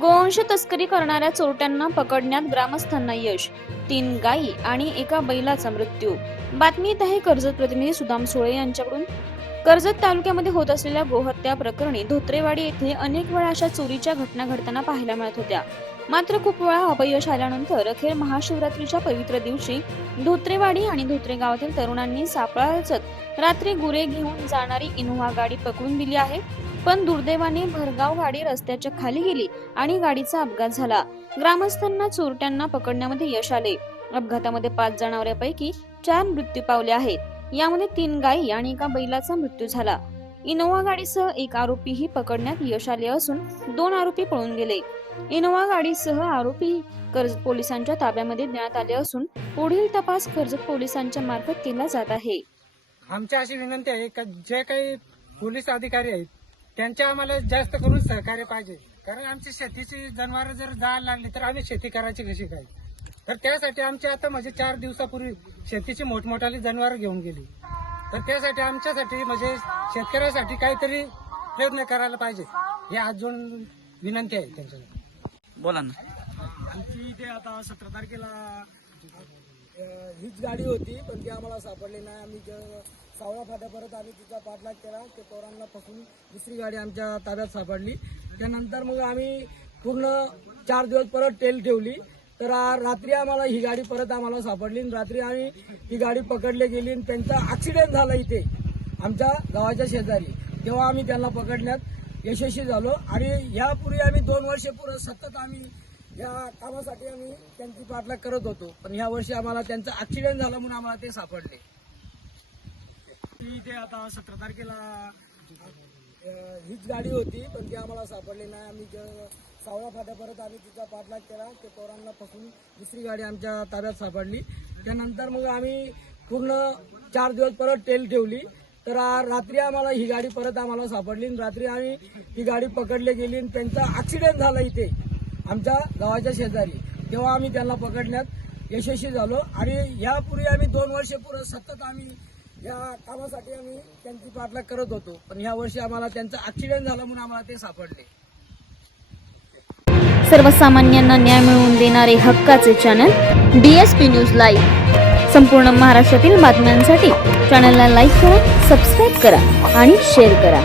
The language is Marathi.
गोवंश तस्करी करणाऱ्या चोरट्यांना पकडण्यात ग्रामस्थांना यश. तीन गायी आणि एका बैलाचा मृत्यू. बातमी आहे कर्जत प्रतिनिधी सुदाम सुळे यांच्याकडून. कर्जत तालुक्यामध्ये होत असलेल्या गोहत्या प्रकरणी धोत्रेवाडी येथे अनेक वेळा अशा चोरीच्या घटना घडताना पाहायला मिळत होत्या. मात्र खूप वेळा अपयश आल्यानंतर अखेर महाशिवरात्रीच्या पवित्र दिवशी धोत्रेवाडी आणि धोत्रे गावातील तरुणांनी सापळा रचत रात्री गुरे घेऊन जाणारी इनोव्हा गाडी पकडून दिली आहे. पण दुर्दैवाने भरगाव गाडी रस्त्याच्या खाली गेली आणि गाडीचा अपघात झाला. ग्रामस्थांना चोरट्यांना पकडण्यामध्ये यश आले. अपघातामध्ये पाच जनावरांपैकी चार मृत्यू पावले आहेत. यामध्ये तीन गायी आणि एका बैलाचा मृत्यू झाला. इनोव्हा गाडीसह एक आरोपीही पकडण्यात यश आले असून दोन आरोपी पळून गेले. इनोव्हा गाडीसह आरोपी कर्ज पोलिसांच्या ताब्यामध्ये देण्यात आले असून पुढील तपास कर्ज पोलिसांच्या मार्फत केला जात आहे. आमची अशी विनंती आहे का जे काही पोलीस अधिकारी आहेत त्यांच्या आम्हाला जास्त करून सहकार्य पाहिजे. कारण आमची शेतीची जनावर जर जायला लागली तर आम्ही शेती करायची कशी काय? तर त्यासाठी आमची आता म्हणजे चार दिवसापूर्वी शेतीची मोठमोठाली जनावर घेऊन गेली. तर त्यासाठी आमच्यासाठी म्हणजे शेतकऱ्यासाठी काहीतरी प्रयत्न करायला पाहिजे. हे अजून विनंती आहे त्यांच्याकडे बोला ना. आमची इथे आता सतरा तारखेला हीच गाडी होती पण ती आम्हाला सापडली नाही. आम्ही ज- सावळा फाट्यापर्यंत आम्ही तिचा पाठलाग केला. ते पोरांना फसून दुसरी गाडी आमच्या ताब्यात सापडली. त्यानंतर मग आम्ही पूर्ण चार दिवस परत टेल ठेवली. तर रात्री आम्हाला ही गाडी परत आम्हाला सापडली आणि रात्री आम्ही ही गाडी पकडली गेली आणि त्यांचा ऍक्सिडेंट झाला इथे आमच्या गावाच्या शेजारी. तेव्हा आम्ही त्यांना पकडण्यात यशस्वी झालो आणि यापूर्वी आम्ही दोन वर्ष पूर्ण सतत आम्ही या कामासाठी आम्ही त्यांची पाठलाग करत होतो. पण ह्या वर्षी आम्हाला त्यांचा ऍक्सिडेंट झाला म्हणून आम्हाला ते सापडले. इथे आता सतरा तारखेला हीच गाडी होती पण ती आम्हाला सापडली नाही. आम्ही ज- सावळा फाट्यापर्यंत आम्ही तिचा पाठलाग केला. ते पोरांना फसून दुसरी गाडी आमच्या ताब्यात सापडली. त्यानंतर मग आम्ही पूर्ण चार दिवस परत टेल ठेवली. तर रात्री आम्हाला ही गाडी परत आम्हाला सापडली. आणि रात्री आम्ही ही गाडी पकडली गेली आणि त्यांचा ऍक्सिडेंट झाला इथे आमच्या गावाच्या शेजारी. तेव्हा आम्ही त्यांना पकडण्यात यशस्वी झालो. आणि यापूर्वी आम्ही दोन वर्ष पूर्ण सतत आम्ही या कामासाठी आम्ही त्यांची पाठलाग करत होतो. पण ह्या वर्षी आम्हाला त्यांचा ऍक्सिडेंट झाला म्हणून आम्हाला ते सापडले. सर्वसामान्यांना न्याय मिळवून देणारे हक्काचे चॅनल डीएसपी न्यूज लाईव्ह संपूर्ण महाराष्ट्रातील बातम्यांसाठी चॅनलला लाईक करा सबस्क्राईब करा आणि शेअर करा.